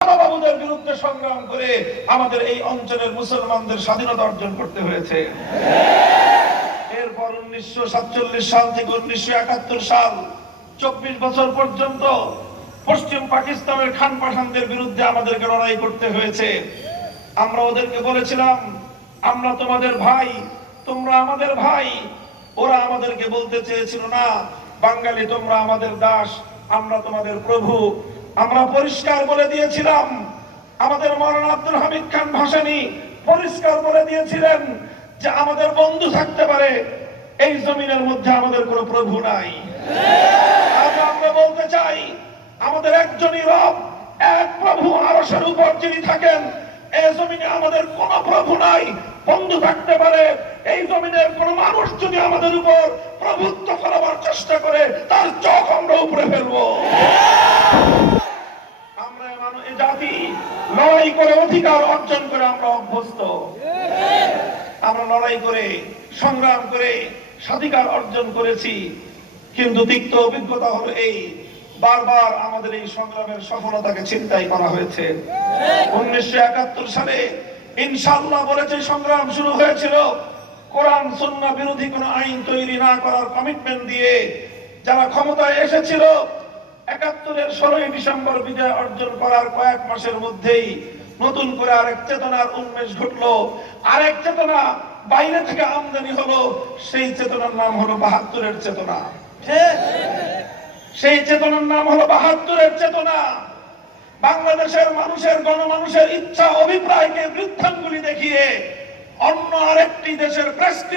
বাবুদের বিরুদ্ধে সংগ্রাম করে আমাদের এই অঞ্চলের মুসলমানদের স্বাধীনতা অর্জন করতে হয়েছে। এরপর উনিশশো সাতচল্লিশ সাল থেকে উনিশশো একাত্তর সাল, চব্বিশ বছর পর্যন্ত পশ্চিম পাকিস্তানের খান পাঠানদের বিরুদ্ধে আমাদেরকে লড়াই করতে হয়েছে। আমরা ওদেরকে বলেছিলাম, আমরা তোমাদের ভাই, তোমরা আমাদের ভাই। ওরা আমাদেরকে বলতে চেয়েছিল, না, বাঙালি তোমরা আমাদের দাস, আমরা তোমাদের প্রভু। আমরা পরিষ্কার বলে দিয়েছিলাম, আমাদের মৌলানা আব্দুল হামিদ খান ভাসানী পরিষ্কার বলে দিয়েছিলেন যে আমাদের বন্ধু থাকতে পারে, এই জমিনের মধ্যে আমাদের কোনো প্রভু নাই। আমরা বলতে চাই, আমাদের একজনই রব, এক প্রভু আরশের উপর যিনি থাকেন এই জমিনে আমাদের কোন প্রভু নাই, বন্ধু থাকতে পারে, এই জমিনের কোন মানুষ যদি আমাদের উপর প্রভুত্ব করাবার চেষ্টা করে, তার চোখ আমরা উপরে ফেলব আমরা এ মানু- এ লড়াই করে অধিকার অর্জন করে আমরা অভ্যস্ত। আমরা লড়াই করে সংগ্রাম করে স্বাধিকার অর্জন করেছি। কিন্তু তিক্ত অভিজ্ঞতা হলো এই, বারবার আমাদের এই সংগ্রামের সফলতাকে চিন্তাই করা হয়েছে। উনিশশো একাত্তর সালে ইনশাল্লাহ বলেছে সংগ্রাম শুরু হয়েছিল, কোরআন, সুন্নাহ বিরোধী কোনো আইন তৈরি না করার কমিটমেন্ট দিয়ে যারা ক্ষমতায় এসেছিল একাত্তরের ষোলোই ডিসেম্বর বিজয় অর্জন করার কয়েক মাসের মধ্যেই নতুন করে আরেক চেতনার উন্মেষ ঘটলো। আরেক চেতনা বাইরে থেকে আমদানি হলো, সেই চেতনার নাম হলো বাহাত্তরের চেতনা। সেই চেতনার নাম হলো বাহাত্তরের চেতনা। বাংলাদেশের মানুষের, গণমানুষের ইচ্ছা, অভিপ্রায়কে বৃদ্ধাঙ্গুলি দেখিয়ে অন্য আরেকটি দেশের প্রেসক্রিপ